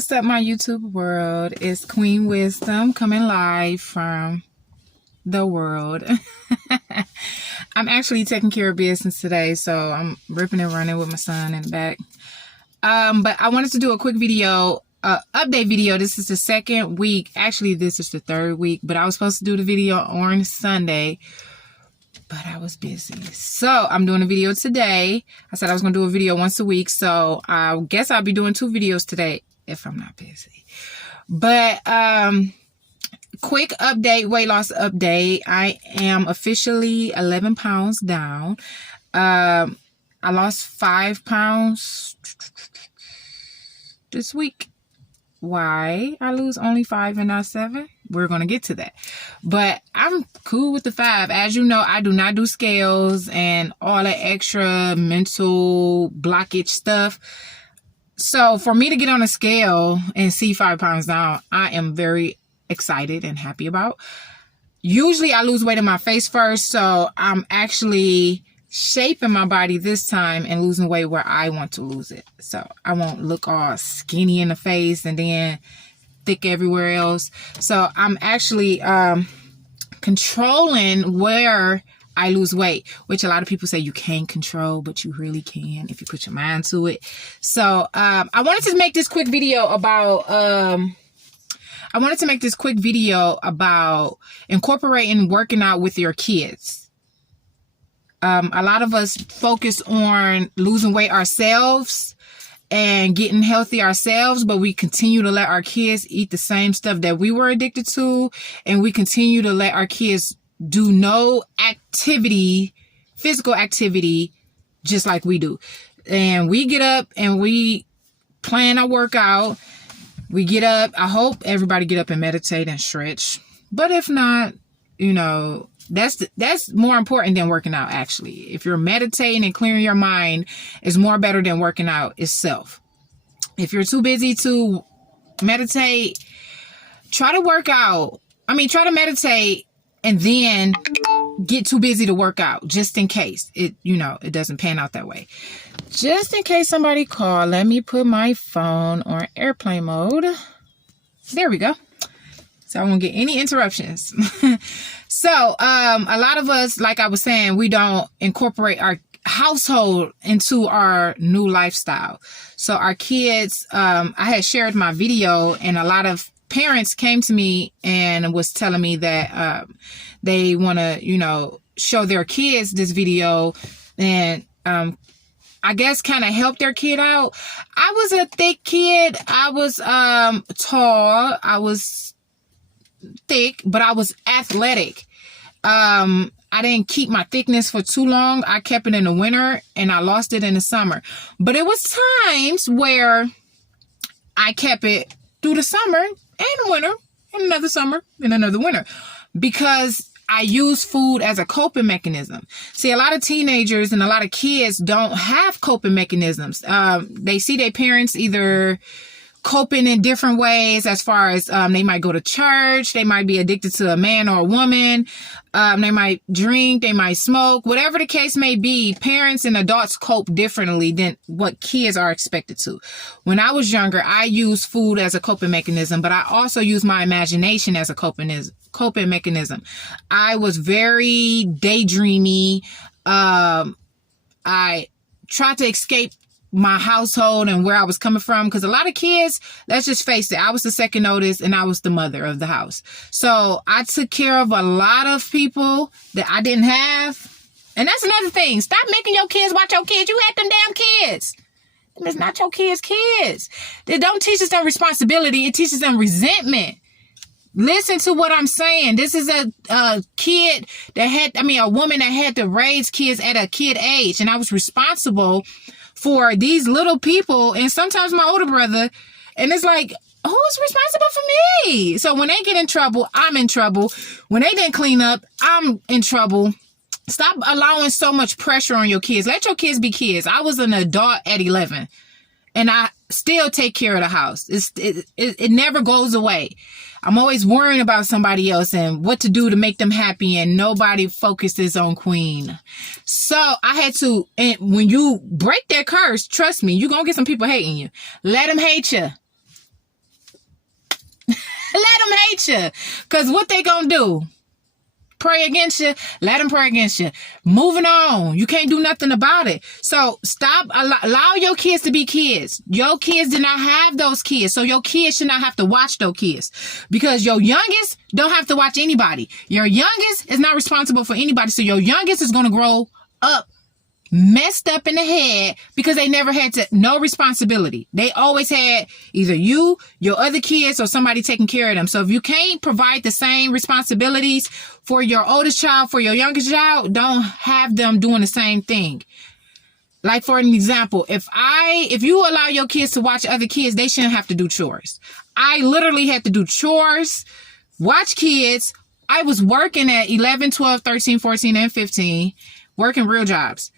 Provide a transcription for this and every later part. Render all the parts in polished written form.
What's up, my YouTube world? It's Queen Wisdom coming live from the world. I'm actually taking care of business today, so I'm ripping and running with my son in the back. But I wanted to do a quick video, update video. This is the second week. Actually, this is the third week, but I was supposed to do the video on Sunday, but I was busy. So I'm doing a video today. I said I was going to do a video once a week, so I guess I'll be doing 2 videos today if I'm not busy. But quick update, weight loss update. I am officially 11 pounds down. I lost 5 pounds this week. Why I lose only 5 and not 7? We're going to get to that. But I'm cool with the 5. As you know, I do not do scales and all that extra mental blockage stuff. So for me to get on a scale and see 5 pounds down, I am very excited and happy about. Usually I lose weight in my face first, so I'm actually shaping my body this time and losing weight where I want to lose it. So I won't look all skinny in the face and then thick everywhere else. So I'm actually controlling where I lose weight, which a lot of people say you can't control, but you really can if you put your mind to it. So I wanted to make this quick video about incorporating working out with your kids. A lot of us focus on losing weight ourselves and getting healthy ourselves, but we continue to let our kids eat the same stuff that we were addicted to, and we continue to let our kids do no activity, physical activity, just like we do. And we get up and we plan our workout. We get up. I hope everybody get up and meditate and stretch. But if not, you know, that's more important than working out, actually. If you're meditating and clearing your mind, is more better than working out itself. If you're too busy to meditate, try to work out. Try to meditate and then get too busy to work out, just in case it doesn't pan out that way. Just in case somebody called, let me put my phone on airplane mode. There we go. So I won't get any interruptions. So a lot of us, like I was saying, we don't incorporate our household into our new lifestyle. So our kids, I had shared my video, and a lot of parents came to me and was telling me that they want to, show their kids this video and I guess kind of help their kid out. I was a thick kid. I was tall. I was thick, but I was athletic. I didn't keep my thickness for too long. I kept it in the winter and I lost it in the summer. But it was times where I kept it through the summer and winter, and another summer and another winter, because I use food as a coping mechanism. See, a lot of teenagers and a lot of kids don't have coping mechanisms. They see their parents either coping in different ways, as far as they might go to church, they might be addicted to a man or a woman, they might drink, they might smoke, whatever the case may be. Parents and adults cope differently than what kids are expected to. When I was younger, I used food as a coping mechanism, but I also used my imagination as a coping mechanism. I was very daydreamy. I tried to escape my household and where I was coming from, because a lot of kids, let's just face it, I was the second oldest and I was the mother of the house. So I took care of a lot of people that I didn't have. And that's another thing. Stop making your kids watch your kids. You had them damn kids. It's not your kids. They don't teach them responsibility. It teaches them resentment. Listen to what I'm saying. This is a kid that had, a woman that had to raise kids at a kid age. And I was responsible for these little people, and sometimes my older brother, and it's like, who's responsible for me? So when they get in trouble, I'm in trouble. When they didn't clean up, I'm in trouble. Stop allowing so much pressure on your kids. Let your kids be kids. I was an adult at 11, and I still take care of the house. It never goes away. I'm always worrying about somebody else and what to do to make them happy, and nobody focuses on Queen. So I had to, and when you break that curse, trust me, you're going to get some people hating you. Let them hate you. Let them hate you. Because what they gonna do? Pray against you? Let them pray against you. Moving on. You can't do nothing about it. So stop. Allow your kids to be kids. Your kids did not have those kids. So your kids should not have to watch those kids. Because your youngest don't have to watch anybody. Your youngest is not responsible for anybody. So your youngest is going to grow up messed up in the head because they never had no responsibility. They always had either you, your other kids, or somebody taking care of them. So if you can't provide the same responsibilities for your oldest child, for your youngest child, don't have them doing the same thing. Like, for an example, if you allow your kids to watch other kids, they shouldn't have to do chores. I literally had to do chores, watch kids. I was working at 11, 12, 13, 14, and 15, working real jobs.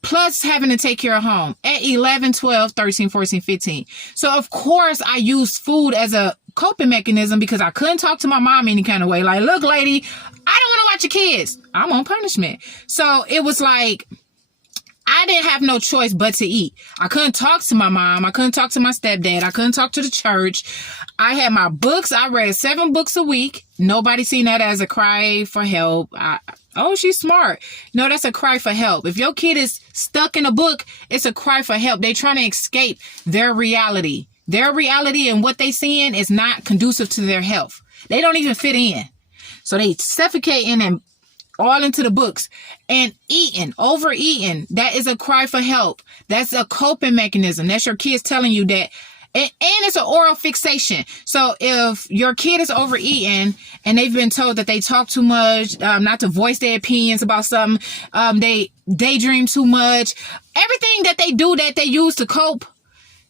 Plus having to take care of home at 11, 12, 13, 14, 15. So, of course, I used food as a coping mechanism because I couldn't talk to my mom any kind of way. Like, look, lady, I don't want to watch your kids. I'm on punishment. So it was like, I didn't have no choice but to eat. I couldn't talk to my mom. I couldn't talk to my stepdad. I couldn't talk to the church. I had my books. I read 7 books a week. Nobody seen that as a cry for help. Oh, she's smart. No, that's a cry for help. If your kid is stuck in a book, it's a cry for help. They're trying to escape their reality. Their reality and what they seeing is not conducive to their health. They don't even fit in. So they suffocating and all into the books and eating, overeating. That is a cry for help. That's a coping mechanism. That's your kids telling you that. And it's an oral fixation. So if your kid is overeating and they've been told that they talk too much, not to voice their opinions about something, they daydream too much, everything that they do that they use to cope,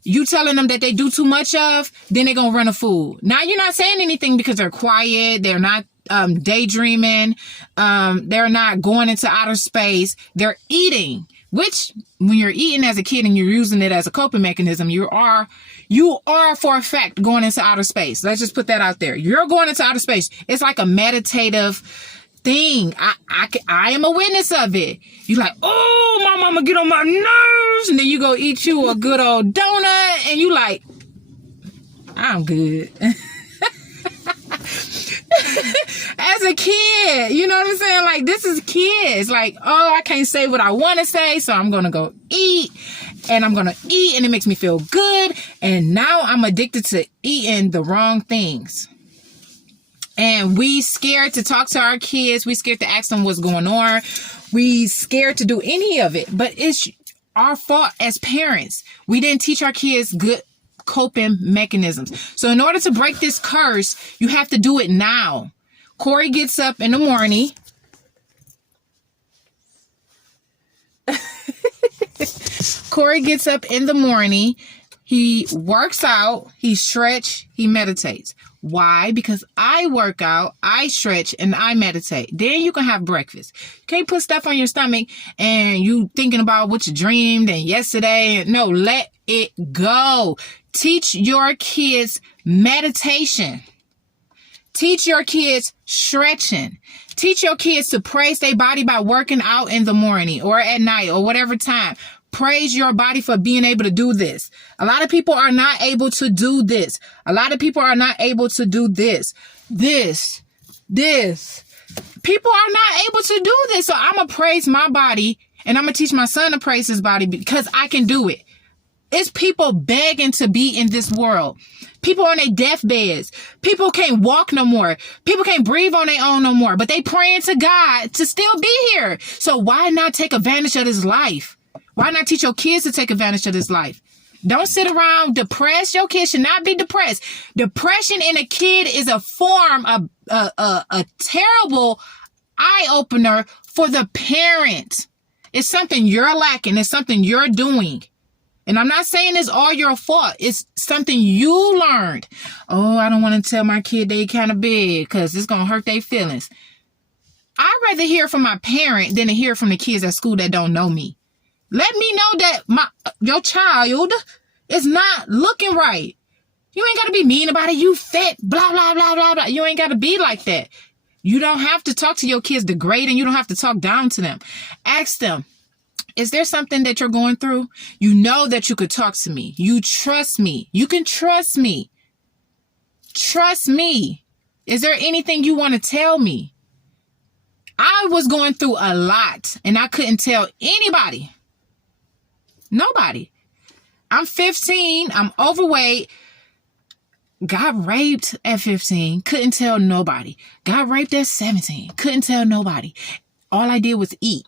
you telling them that they do too much of, then they're going to run a fool. Now you're not saying anything because they're quiet. They're not daydreaming. They're not going into outer space. They're eating, which when you're eating as a kid and you're using it as a coping mechanism, you are for a fact going into outer space. Let's just put that out there. You're going into outer space. It's like a meditative thing. I am a witness of it. You're like, oh, my mama get on my nerves. And then you go eat you a good old donut and you like, I'm good. As a kid, you know what I'm saying? Like, this is kids. Like, oh, I can't say what I want to say, so I'm going to go eat. And I'm going to eat, and it makes me feel good. And now I'm addicted to eating the wrong things. And we scared to talk to our kids. We scared to ask them what's going on. We scared to do any of it. But it's our fault as parents. We didn't teach our kids good coping mechanisms. So in order to break this curse, you have to do it now. Corey gets up in the morning. Corey gets up in the morning. He works out, he stretch, he meditates. Why? Because I work out, I stretch, and I meditate. Then you can have breakfast. You can't put stuff on your stomach and you thinking about what you dreamed and yesterday. No, let it go. Teach your kids meditation. Teach your kids stretching. Teach your kids to praise their body by working out in the morning or at night or whatever time. Praise your body for being able to do this. A lot of people are not able to do this. A lot of people are not able to do this. This. People are not able to do this. So I'm going to praise my body and I'm going to teach my son to praise his body because I can do it. It's people begging to be in this world. People on their deathbeds. People can't walk no more. People can't breathe on their own no more. But they praying to God to still be here. So why not take advantage of this life? Why not teach your kids to take advantage of this life? Don't sit around depressed. Your kids should not be depressed. Depression in a kid is a form of a terrible eye-opener for the parent. It's something you're lacking. It's something you're doing. And I'm not saying it's all your fault. It's something you learned. Oh, I don't want to tell my kid they kind of big because it's going to hurt their feelings. I'd rather hear from my parent than to hear from the kids at school that don't know me. Let me know that your child is not looking right. You ain't got to be mean about it. You fat, blah, blah, blah, blah, blah. You ain't got to be like that. You don't have to talk to your kids degrading. You don't have to talk down to them. Ask them, is there something that you're going through? You know that you could talk to me. You trust me. You can trust me. Trust me. Is there anything you want to tell me? I was going through a lot and I couldn't tell anybody. Nobody. I'm 15. I'm overweight. Got raped at 15. Couldn't tell nobody. Got raped at 17. Couldn't tell nobody. All I did was eat.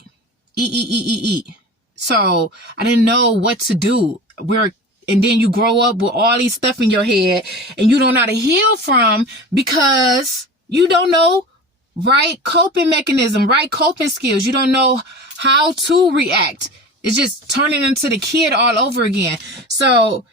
Eat. So I didn't know what to do. And then you grow up with all these stuff in your head and you don't know how to heal from because you don't know right coping mechanism, right coping skills. You don't know how to react. It's just turning into the kid all over again. So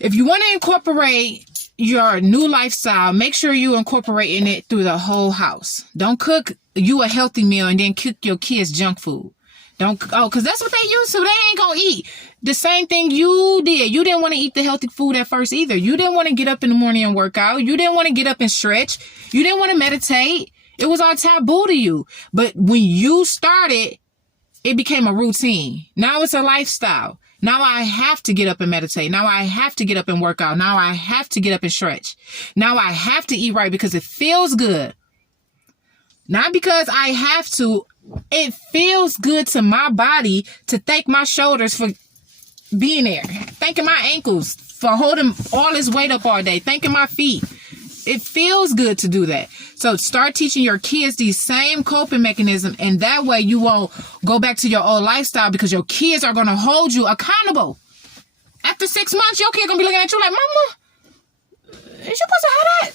if you want to incorporate your new lifestyle, make sure you incorporating it through the whole house. Don't cook you a healthy meal and then cook your kids junk food. Because that's what they used to. They ain't gonna eat the same thing you did. You didn't want to eat the healthy food at first either. You didn't want to get up in the morning and work out. You didn't want to get up and stretch. You didn't want to meditate. It was all taboo to you. But when you started, it became a routine. Now it's a lifestyle. Now I have to get up and meditate. Now I have to get up and work out. Now I have to get up and stretch. Now I have to eat right because it feels good. Not because I have to. It feels good to my body to thank my shoulders for being there. Thanking my ankles for holding all this weight up all day. Thanking my feet. It feels good to do that. So start teaching your kids these same coping mechanisms. And that way you won't go back to your old lifestyle because your kids are going to hold you accountable. After 6 months, your kid going to be looking at you like, Mama, is you supposed to have that?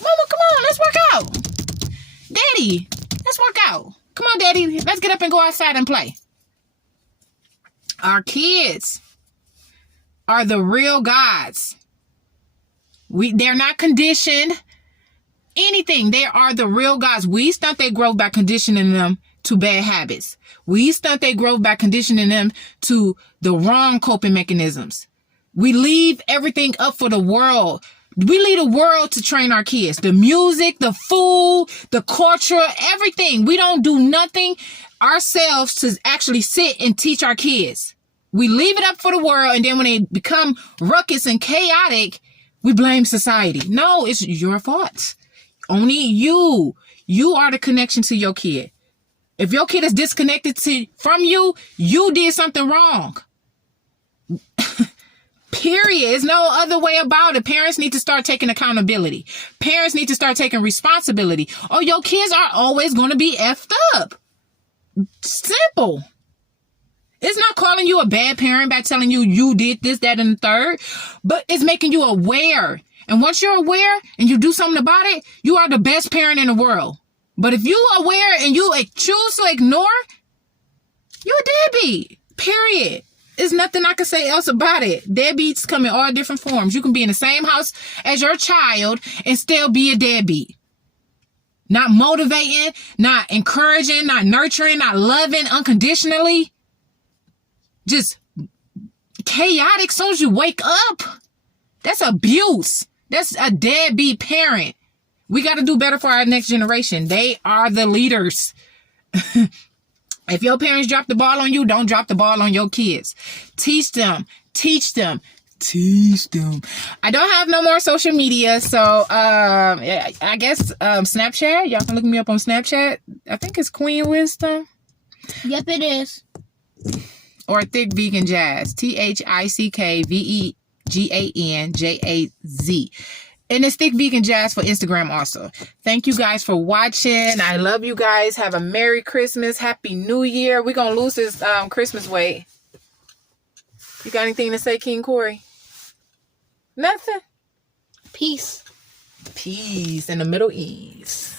Mama, come on, let's work out. Daddy, let's work out. Come on, Daddy, let's get up and go outside and play. Our kids are the real gods. They're not conditioned anything. They are the real gods. We stunt their growth by conditioning them to bad habits. We stunt their growth by conditioning them to the wrong coping mechanisms. We leave everything up for the world. We leave the world to train our kids. The music, the food, the culture, everything. We don't do nothing ourselves to actually sit and teach our kids. We leave it up for the world, and then when they become ruckus and chaotic, we blame society. No, it's your fault. Only you. You are the connection to your kid. If your kid is disconnected from you, you did something wrong. Period. There's no other way about it. Parents need to start taking accountability. Parents need to start taking responsibility. Or your kids are always going to be effed up. Simple. It's not calling you a bad parent by telling you you did this, that, and the third, but it's making you aware. And once you're aware and you do something about it, you are the best parent in the world. But if you are aware and you choose to ignore, you're a deadbeat. Period. There's nothing I can say else about it. Deadbeats come in all different forms. You can be in the same house as your child and still be a deadbeat. Not motivating, not encouraging, not nurturing, not loving unconditionally. Just chaotic as soon as you wake up. That's abuse. That's a deadbeat parent. We got to do better for our next generation. They are the leaders. If your parents drop the ball on you, don't drop the ball on your kids. Teach them. Teach them. Teach them. I don't have no more social media, so I guess Snapchat. Y'all can look me up on Snapchat. I think it's Queen Wisdom. Yep, it is. Or Thick Vegan Jazz. ThickVeganJaz. And it's Thick Vegan Jazz for Instagram also. Thank you guys for watching. I love you guys. Have a Merry Christmas. Happy New Year. We're going to lose this Christmas weight. You got anything to say, King Corey? Nothing? Peace. Peace in the Middle East.